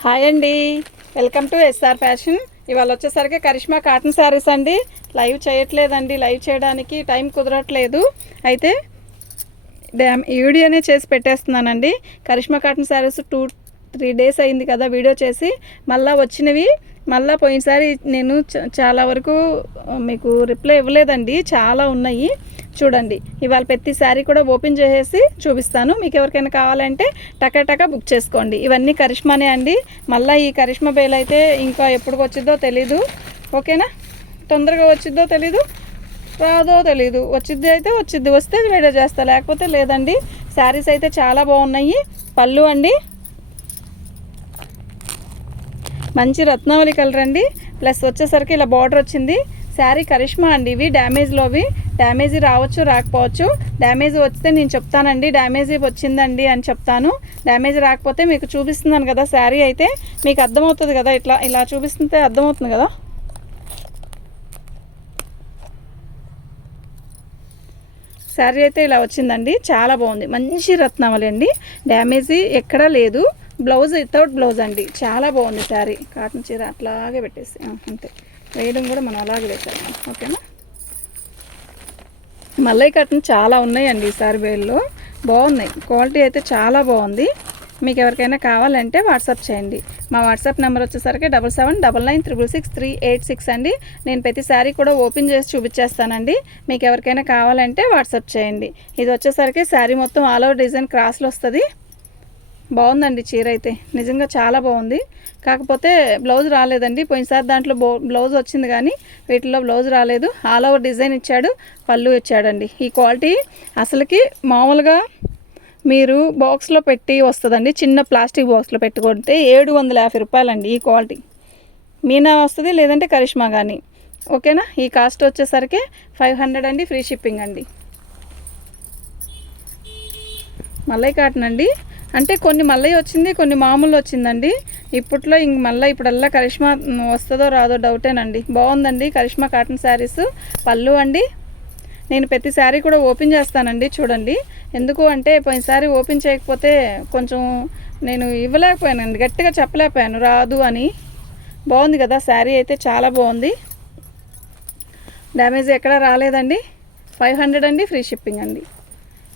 Hi అండి. Welcome to SR fashion. ఇవాళ వచ్చేసరికి కరిష్మా కాటన్ శారీస్ అండి. లైవ్ చేయట్లేదండి. లైవ్ చేయడానికి టైం కుదరట్లేదు. అయితే డ్యామ్ వీడియోనే చేసి పెట్టేస్తున్నానండి. Karishma cotton saris two three days అయింది కదా వీడియో చేసి. మళ్ళీ వచ్చినవి. మళ్ళీ పోయినసారి నేను చ- చాలా వరకు మీకు రిప్లై ఇవ్వలేదండి. చాలా ఉన్నాయి. చూడండి. ఇవాళ ప్రతి శారీ కూడా ఓపెన్ చేసేసి చూపిస్తాను. మీకు ఎవరికైనా కావాలంటే టకాటకా బుక్ చేసుకోండి. ఇవన్నీ కరిష్మానే అండి. మళ్ళీ ఈ కరిష్మా బేల్ అయితే ఇంకా ఎప్పుడు వచ్చిద్దో తెలీదు. ఓకేనా? తొందరగా వచ్చిద్దో తెలీదు? రాదో తెలీదు. వచ్చిద్ది అయితే వచ్చిద్ది. వస్తే వీడియో చేస్తా. లేకపోతే లేదండి. శారీస్ అయితే చాలా బాగున్నాయి. పళ్ళు అండి. మంచి రత్నావళి కలర్ అండి. ప్లస్ వచ్చేసరికి ఇలా బార్డర్ వచ్చింది. శారీ కరిష్మా అండి ఇవి. డ్యామేజ్లోవి డ్యామేజ్ రావచ్చు రాకపోవచ్చు. డ్యామేజ్ వస్తే నేను చెప్తానండి. డ్యామేజ్ వచ్చిందండి అని చెప్తాను. డ్యామేజ్ రాకపోతే మీకు చూపిస్తున్నాను కదా శారీ అయితే. మీకు అర్థమవుతుంది కదా ఇట్లా ఇలా చూపిస్తుంటే అర్థమవుతుంది కదా? శారీ అయితే ఇలా వచ్చిందండి. చాలా బాగుంది. మంచి రత్నావళి అండి. డ్యామేజీ ఎక్కడా లేదు. బ్లౌజ్ వితౌట్ బ్లౌజ్ అండి. చాలా బాగుంది శారీ. కాటన్ చీర అట్లాగే పెట్టేసి. అంతే. వేయడం కూడా మనం అలాగే వేసాము ఓకేనా? మల్లై కట్టన్ చాలా ఉన్నాయండి ఈసారి వేల్లో. బాగున్నాయి. క్వాలిటీ అయితే చాలా బాగుంది. మీకు ఎవరికైనా కావాలంటే వాట్సాప్ చేయండి. మా వాట్సాప్ నెంబర్ వచ్చేసరికి double seven double nine triple six three eight six అండి. నేను ప్రతి కూడా ఓపెన్ చేసి చూపించేస్తానండి. మీకు ఎవరికైనా కావాలంటే వాట్సాప్ చేయండి. ఇది వచ్చేసరికి శారీ మొత్తం ఆల్ ఓవర్ డిజైన్ క్రాస్లో వస్తుంది. బాగుందండి చీర అయితే. నిజంగా చాలా బాగుంది. కాకపోతే బ్లౌజ్ రాలేదండి. పోయినసారి దాంట్లో బో బ్లౌజ్ వచ్చింది కానీ వీటిలో బ్లౌజ్ రాలేదు. ఆల్ ఓవర్ డిజైన్ ఇచ్చాడు. పళ్ళు ఇచ్చాడండి. ఈ క్వాలిటీ అసలుకి మామూలుగా మీరు బాక్స్లో పెట్టి వస్తుందండి. చిన్న ప్లాస్టిక్ బాక్స్లో పెట్టుకుంటే ఏడు వందల యాభై రూపాయలండి ఈ క్వాలిటీ. మీనా వస్తుంది లేదంటే కరిష్మా కానీ ఓకేనా? ఈ కాస్ట్ వచ్చేసరికి ఫైవ్ హండ్రెడ్ అండి ఫ్రీ షిప్పింగ్ అండి. మల్లై కాటన్ అండి. అంటే కొన్ని మళ్ళీ వచ్చింది కొన్ని మామూలు వచ్చిందండి. ఇప్పట్లో ఇంక మళ్ళీ ఇప్పుడల్లా కరిష్మా వస్తుందో రాదో డౌటేనండి. బాగుందండి కరిష్మా కాటన్ శారీస్. పళ్ళు అండి. నేను ప్రతి శారీ కూడా ఓపెన్ చేస్తానండి చూడండి. ఎందుకు అంటే పోయినసారి ఓపెన్ చేయకపోతే కొంచెం నేను ఇవ్వలేకపోయానండి గట్టిగా చెప్పలేకపోయాను. రాదు అని. బాగుంది కదా శారీ అయితే చాలా బాగుంది. డ్యామేజ్ ఎక్కడ రాలేదండి. ఫైవ్ హండ్రెడ్ అండి ఫ్రీ షిప్పింగ్ అండి.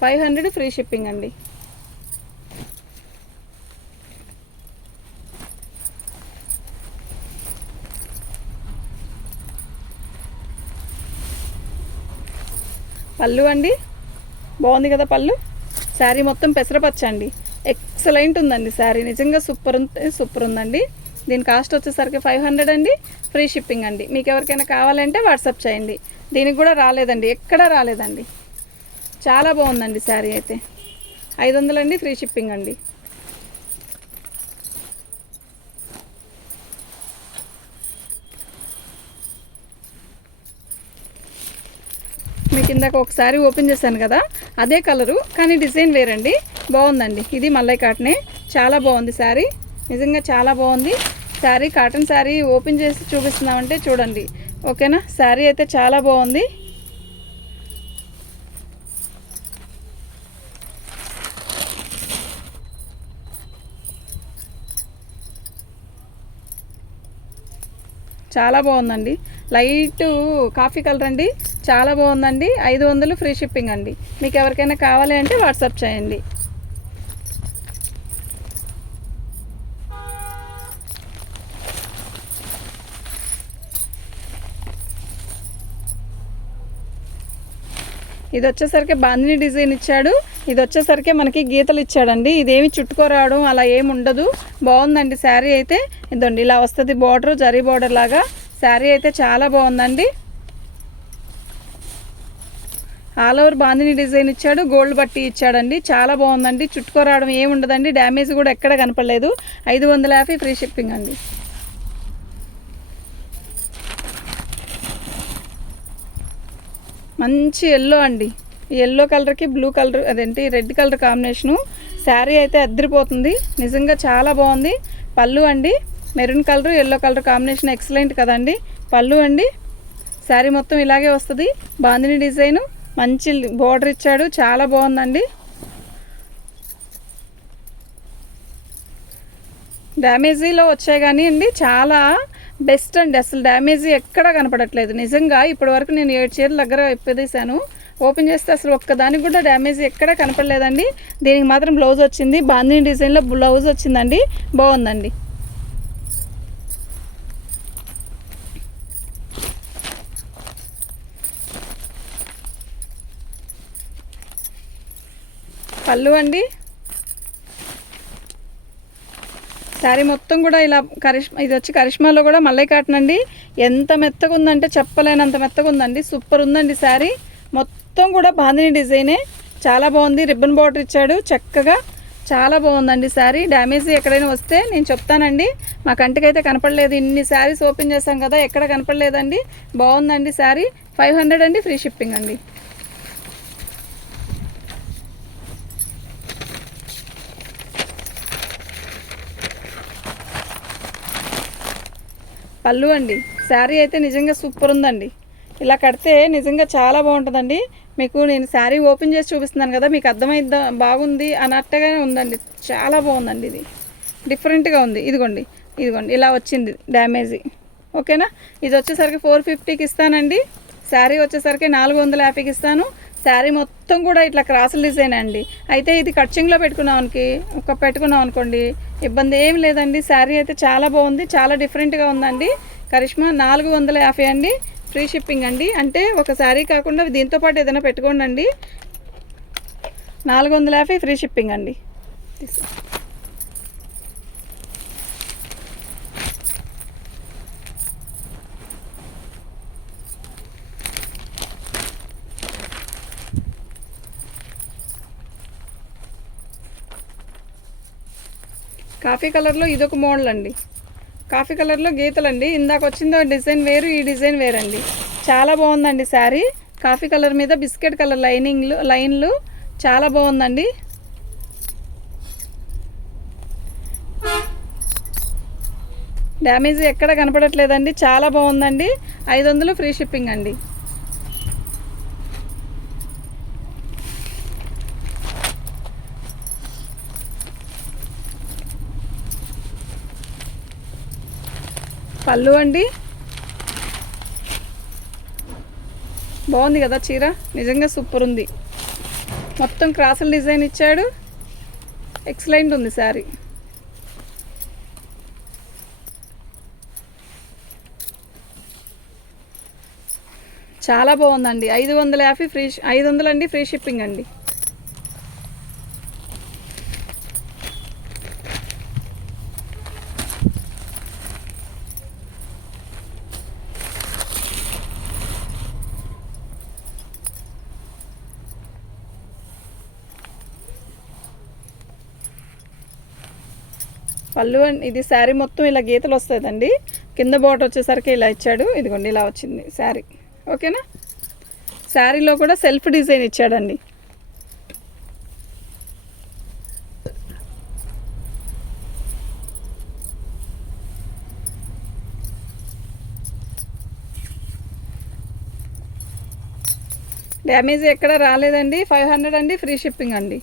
ఫైవ్ హండ్రెడ్ ఫ్రీ షిప్పింగ్ అండి. పళ్ళు అండి. బాగుంది కదా పళ్ళు? శారీ మొత్తం పెసరపచ్చ అండి. ఎక్సలెంట్ ఉందండి శారీ. నిజంగా సూపర్ సూపర్ ఉందండి. దీని కాస్ట్ వచ్చేసరికి ఫైవ్ హండ్రెడ్ అండి. ఫ్రీ షిప్పింగ్ అండి. మీకు ఎవరికైనా కావాలంటే వాట్సాప్ చేయండి. దీనికి కూడా రాలేదండి. ఎక్కడా రాలేదండి. చాలా బాగుందండి శారీ అయితే. ఐదు వందలండి ఫ్రీ షిప్పింగ్ అండి. మీకు ఇందాక ఒకసారి ఓపెన్ చేశాను కదా అదే కలరు కానీ డిజైన్ వేరండి. బాగుందండి. ఇది మల్లై కాటనే. చాలా బాగుంది శారీ. నిజంగా చాలా బాగుంది. శారీ కాటన్ శారీ ఓపెన్ చేసి చూపిస్తున్నామంటే చూడండి. ఓకేనా? శారీ అయితే చాలా బాగుంది. చాలా బాగుందండి. లైట్ కాఫీ కలర్ అండి. చాలా బాగుందండి. ఐదు వందలు ఫ్రీ షిప్పింగ్ అండి. మీకు ఎవరికైనా కావాలి అంటే వాట్సాప్ చేయండి. ఇది వచ్చేసరికి బాందిని డిజైన్ ఇచ్చాడు. ఇది వచ్చేసరికి మనకి గీతలు ఇచ్చాడండి. ఇదేమి చుట్టుకోరావడం అలా ఏమి ఉండదు. బాగుందండి శారీ అయితే. ఇదండి ఇలా వస్తుంది బార్డర్ జరీ బార్డర్ లాగా. శారీ అయితే చాలా బాగుందండి. ఆల్ ఓవర్ బాందిని డిజైన్ ఇచ్చాడు గోల్డ్ బట్టి ఇచ్చాడండి. చాలా బాగుందండి. చుట్టుకోరావడం ఏముండదండి డ్యామేజ్ కూడా ఎక్కడ కనపడలేదు. ఐదు వందల యాభై ఫ్రీ షిప్పింగ్ అండి. మంచి ఎల్లో అండి. ఈ ఎల్లో కలర్కి బ్లూ కలర్ అదేంటి? రెడ్ కలర్ కాంబినేషను శారీ అయితే అద్దరిపోతుంది. నిజంగా చాలా బాగుంది. పళ్ళు అండి. Maroon colour yellow colour combination excellent కదండి. పళ్ళు అండి. శారీ మొత్తం ఇలాగే వస్తుంది. బాందిని డిజైను. మంచి బోర్డర్ ఇచ్చాడు. చాలా బాగుందండి. డ్యామేజీలో వచ్చాయి కానీ అండి చాలా బెస్ట్ అండి. అసలు డ్యామేజీ ఎక్కడా కనపడట్లేదు. నిజంగా ఇప్పటి వరకు నేను ఏడు చీరల దగ్గర ఇప్పదీశాను ఓపెన్ చేస్తే అసలు ఒక్కదానికి కూడా డ్యామేజ్ ఎక్కడా కనపడలేదండి. దీనికి మాత్రం బ్లౌజ్ వచ్చింది. బాంధిని డిజైన్లో బ్లౌజ్ వచ్చిందండి. బాగుందండి. పళ్ళు అండి. శారీ మొత్తం కూడా ఇలా కరిష్మా ఇది వచ్చి కరిష్మాలో కూడా మల్లై కాటన్ అండి ఎంత మెత్తగా ఉందంటే చెప్పలేనంత మెత్తగా ఉందండి. సూపర్ ఉందండి శారీ మొత్తం కూడా బాందిని డిజైనే. చాలా బాగుంది. రిబ్బన్ బార్డర్ ఇచ్చాడు. చక్కగా చాలా బాగుందండి శారీ డ్యామేజ్ ఎక్కడైనా వస్తే నేను చెప్తానండి. మా కంటికైతే కనపడలేదు. ఇన్ని శారీస్ ఓపెన్ చేశాం కదా ఎక్కడ కనపడలేదండి. బాగుందండి శారీ ఫైవ్ హండ్రెడ్ అండి ఫ్రీ షిప్పింగ్ అండి. పళ్ళు అండి. శారీ అయితే నిజంగా సూపర్ ఉందండి. ఇలా కడితే నిజంగా చాలా బాగుంటుందండి. మీకు నేను శారీ ఓపెన్ చేసి చూపిస్తున్నాను కదా మీకు అర్థమైద్దా బాగుంది అన్నట్టుగానే ఉందండి. చాలా బాగుందండి ఇది. డిఫరెంట్గా ఉంది. ఇదిగోండి ఇదిగోండి ఇలా వచ్చింది డ్యామేజీ. ఓకేనా? ఇది వచ్చేసరికి ఫోర్ ఫిఫ్టీకి ఇస్తానండి. శారీ వచ్చేసరికి నాలుగు వందల యాభైకి ఇస్తాను. శారీ మొత్తం కూడా ఇట్లా క్రాసులు డిజైన్ అండి. అయితే ఇది కట్చింగ్లో పెట్టుకున్నామనికి ఒక పెట్టుకున్నాం అనుకోండి ఇబ్బంది ఏం లేదండి. శారీ అయితే చాలా బాగుంది. చాలా డిఫరెంట్గా ఉందండి. కరిష్మా నాలుగు వందల యాభై అండి. ఫ్రీ షిప్పింగ్ అండి. అంటే ఒక శారీ కాకుండా దీంతో పాటు ఏదైనా పెట్టుకోండి అండి నాలుగు వందల యాభై ఫ్రీ షిప్పింగ్ అండి. కాఫీ కలర్లో ఇదొక మోడల్ అండి. కాఫీ కలర్లో గీతలండి. ఇందాక వచ్చిందో డిజైన్ వేరు ఈ డిజైన్ వేరండి. చాలా బాగుందండి శారీ. కాఫీ కలర్ మీద బిస్కెట్ కలర్ లైనింగ్లు లైన్లు. చాలా బాగుందండి. డ్యామేజ్ ఎక్కడ కనపడట్లేదండి. చాలా బాగుందండి. ఐదు వందలు ఫ్రీ షిప్పింగ్ అండి. పళ్ళు అండి. బాగుంది కదా చీర? నిజంగా సూపర్ ఉంది. మొత్తం క్రాసుల డిజైన్ ఇచ్చాడు. ఎక్సలెంట్ ఉంది శారీ. చాలా బాగుందండి. ఐదు వందల యాభై ఫ్రీ ఐదు వందలు అండి ఫ్రీ షిప్పింగ్ అండి. పళ్ళు ఇది శారీ మొత్తం ఇలా గీతలు వస్తుందండి కింద బోర్డర్ వచ్చేసరికి ఇలా ఇచ్చాడు. ఇదిగోండి ఇలా వచ్చింది శారీ. ఓకేనా? శారీలో కూడా సెల్ఫ్ డిజైన్ ఇచ్చాడండి. డ్యామేజ్ ఎక్కడ రాలేదండి. ఫైవ్ హండ్రెడ్ అండి ఫ్రీ షిప్పింగ్ అండి.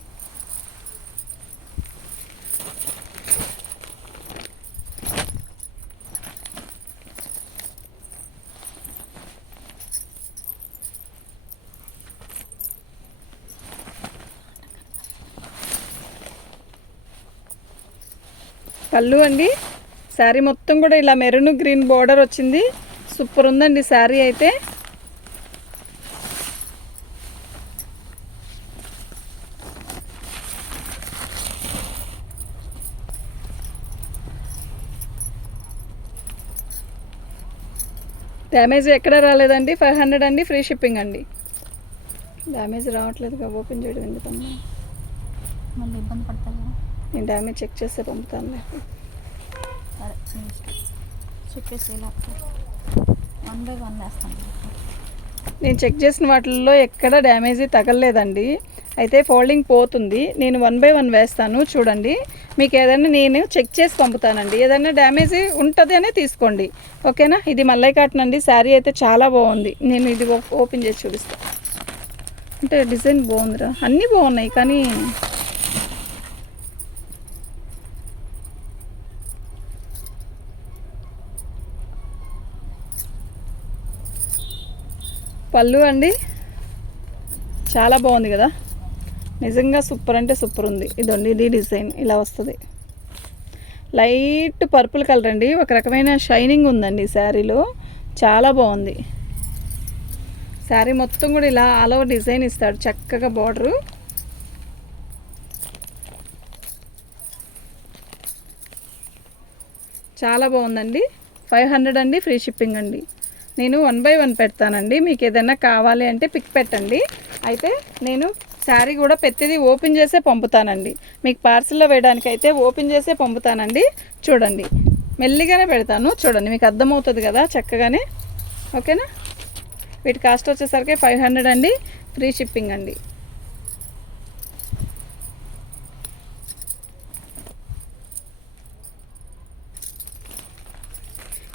పళ్ళు అండి. శారీ మొత్తం కూడా ఇలా మెరూన్ గ్రీన్ బార్డర్ వచ్చింది. సూపర్ ఉందండి శారీ అయితే. డ్యామేజ్ ఎక్కడ రాలేదండి. ఫైవ్ హండ్రెడ్ అండి ఫ్రీ షిప్పింగ్ అండి. డ్యామేజ్ రావట్లేదుగా ఓపెన్ చేయడం ఎందుకన్నా మళ్ళీ ఇబ్బంది నేను డ్యామేజ్ చెక్ చేస్తే పంపుతానులే. సరే చెప్పేసి లేకపోతే వన్ బై వన్ వేస్తాను. నేను చెక్ చేసిన వాటిల్లో ఎక్కడ డ్యామేజ్ తగలలేదండి. అయితే ఫోల్డింగ్ పోతుంది. నేను వన్ బై వన్ వేస్తాను చూడండి. మీకు ఏదైనా నేను చెక్ చేసి పంపుతానండి. ఏదైనా డ్యామేజ్ ఉంటుంది అనే తీసుకోండి. ఓకేనా ఇది మల్లై కాటన్ అండి. శారీ అయితే చాలా బాగుంది. నేను ఇది ఓపెన్ చేసి చూపిస్తాను అంటే డిజైన్ బాగుందిరా. అన్నీ బాగున్నాయి కానీ పళ్ళు అండి. చాలా బాగుంది కదా. నిజంగా సూపర్ అంటే సూపర్ ఉంది. ఇదండి ఇది డిజైన్. ఇలా వస్తుంది. లైట్ పర్పుల్ కలర్ అండి. ఒక రకమైన షైనింగ్ ఉందండి శారీలో. చాలా బాగుంది. శారీ మొత్తం కూడా ఇలా ఆల్ ఓవర్ డిజైన్ ఇస్తాడు. చక్కగా బార్డరు. చాలా బాగుందండి. ఫైవ్ హండ్రెడ్ అండి ఫ్రీ షిప్పింగ్ అండి. నేను వన్ బై వన్ పెడతానండి. మీకు ఏదైనా కావాలి అంటే పిక్ పెట్టండి. అయితే నేను శారీ కూడా పెద్దది ఓపెన్ చేసే పంపుతానండి. మీకు పార్సిల్లో వేయడానికి అయితే ఓపెన్ చేసే పంపుతానండి. చూడండి. మెల్లిగానే పెడతాను. చూడండి మీకు అర్థమవుతుంది కదా చక్కగానే. ఓకేనా? వీటి కాస్ట్ వచ్చేసరికి ఫైవ్ హండ్రెడ్ అండి. ఫ్రీ షిప్పింగ్ అండి.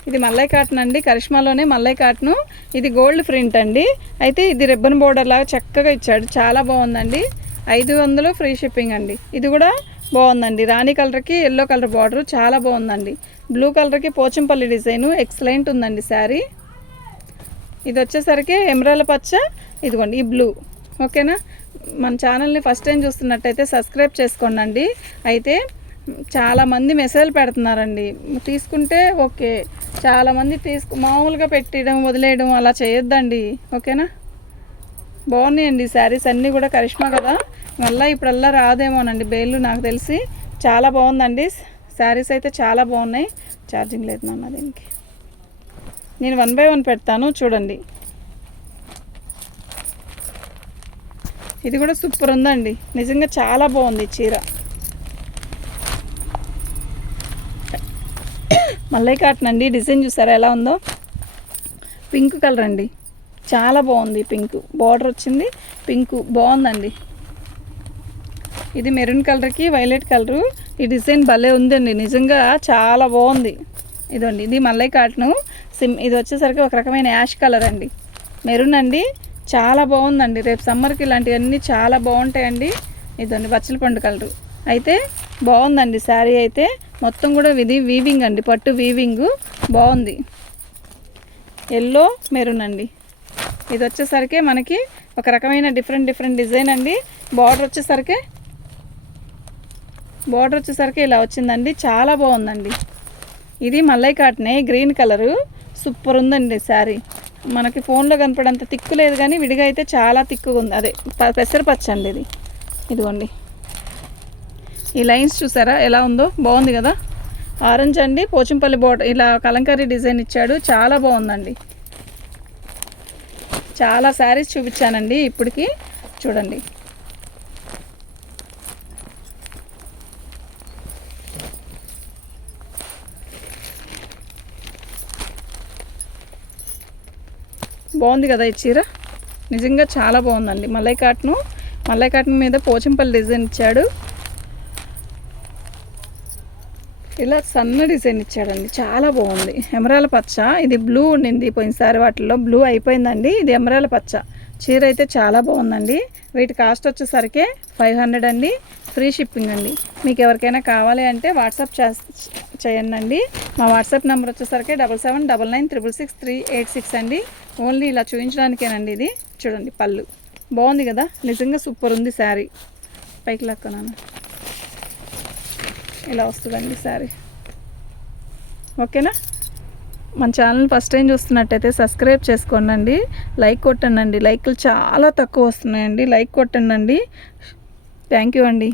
ఇది మల్లై కాటన్ అండి. కరిష్మాలోనే మల్లై కాటను. ఇది గోల్డ్ ప్రింట్ అండి. అయితే ఇది రిబ్బన్ బోర్డర్ లాగా చక్కగా ఇచ్చాడు. చాలా బాగుందండి. ఐదు వందలు ఫ్రీ షిప్పింగ్ అండి. ఇది కూడా బాగుందండి. రాణి కలర్కి ఎల్లో కలర్ బార్డర్ చాలా బాగుందండి. బ్లూ కలర్కి పోచంపల్లి డిజైను. ఎక్సలెంట్ ఉందండి శారీ. ఇది వచ్చేసరికి ఎమరాల పచ్చ. ఇదిగోండి ఈ బ్లూ. ఓకేనా? మన ఛానల్ని ఫస్ట్ టైం చూస్తున్నట్టయితే సబ్స్క్రైబ్ చేసుకోండి అయితే చాలామంది మెసేజ్లు పెడుతున్నారండి. తీసుకుంటే ఓకే. చాలామంది తీసుకు మామూలుగా పెట్టడం వదిలేయడం అలా చేయొద్దండి. ఓకేనా? బాగున్నాయండి శారీస్ అన్నీ కూడా కరిష్మా కదా? మళ్ళీ ఇప్పుడల్లా రాదేమోనండి బేళ్ళు నాకు తెలిసి. చాలా బాగుందండి. శారీస్ అయితే చాలా బాగున్నాయి. ఛార్జింగ్ లేదు నాన్న దీనికి. నేను వన్ బై వన్ పెడతాను చూడండి. ఇది కూడా సూపర్ ఉందండి. నిజంగా చాలా బాగుంది చీర. మల్లై కాటన్ అండి డిజైన్ చూసారా ఎలా ఉందో? పింక్ కలర్ అండి. చాలా బాగుంది పింక్. బార్డర్ వచ్చింది. పింక్ బాగుందండి. ఇది మెరూన్ కలర్కి వైలెట్ కలరు. ఈ డిజైన్ భలే ఉందండి. నిజంగా చాలా బాగుంది. ఇదండి. ఇది మల్లై కాటను సిమ్ ఇది వచ్చేసరికి ఒక రకమైన యాష్ కలర్ అండి. మెరూన్ అండి. చాలా బాగుందండి. రేపు సమ్మర్కి ఇలాంటివన్నీ చాలా బాగుంటాయండి. ఇదండి. బచ్చల పండు కలరు. అయితే బాగుందండి. శారీ అయితే మొత్తం కూడా ఇది వీవింగ్ అండి పట్టు వీవింగ్ బాగుంది. ఎల్లో మెరూన్ అండి. ఇది వచ్చేసరికి మనకి ఒక రకమైన డిఫరెంట్ డిఫరెంట్ డిజైన్ అండి. బార్డర్ వచ్చేసరికి బార్డర్ వచ్చేసరికి ఇలా వచ్చిందండి. చాలా బాగుందండి. ఇది మల్లై కాటనే గ్రీన్ కలరు సూపర్ ఉందండి శారీ. మనకి ఫోన్లో కనపడంత తిక్కు లేదు కానీ విడిగా అయితే చాలా తిక్కుగా ఉంది అదే ప- పెసరపచ్చ అండి ఇది. ఇదిగోండి. ఈ లైన్స్ చూసారా? ఎలా ఉందో? బాగుంది కదా? ఆరెంజ్ అండి పోచంపల్లి బోర్డర్ ఇలా కలంకారీ డిజైన్ ఇచ్చాడు. చాలా బాగుందండి. చాలా శారీస్ చూపించానండి ఇప్పటికి. చూడండి. బాగుంది కదా ఈ చీర? నిజంగా చాలా బాగుందండి. మల్లై కాటను మల్లై కాటన్ మీద పోచంపల్లి డిజైన్ ఇచ్చాడు. ఇలా సన్న డిజైన్ ఇచ్చాడండి. చాలా బాగుంది. ఎమరాల పచ్చ. ఇది బ్లూ ఉండింది పోయినసారి వాటిల్లో. బ్లూ అయిపోయిందండి. ఇది ఎమరాల పచ్చ. చీర అయితే చాలా బాగుందండి. వీటి కాస్ట్ వచ్చేసరికి ఫైవ్ హండ్రెడ్ అండి. ఫ్రీ షిప్పింగ్ అండి. మీకు ఎవరికైనా కావాలి అంటే వాట్సాప్ చేయండి అండి మా వాట్సాప్ నెంబర్ వచ్చేసరికి double seven double nine triple six three eight six అండి. ఓన్లీ ఇలా చూపించడానికేనండి ఇది. చూడండి పళ్ళు. బాగుంది కదా? నిజంగా సూపర్ ఉంది శారీ. పైకి లాక్కున్నాను ఇలా వస్తుందండి శారీ. ఓకేనా? మన ఛానల్ ఫస్ట్ టైం చూస్తున్నట్టయితే సబ్స్క్రైబ్ చేసుకోండి లైక్ కొట్టండి లైక్లు చాలా తక్కువ వస్తున్నాయండి. లైక్ కొట్టండి థ్యాంక్ యూ అండి.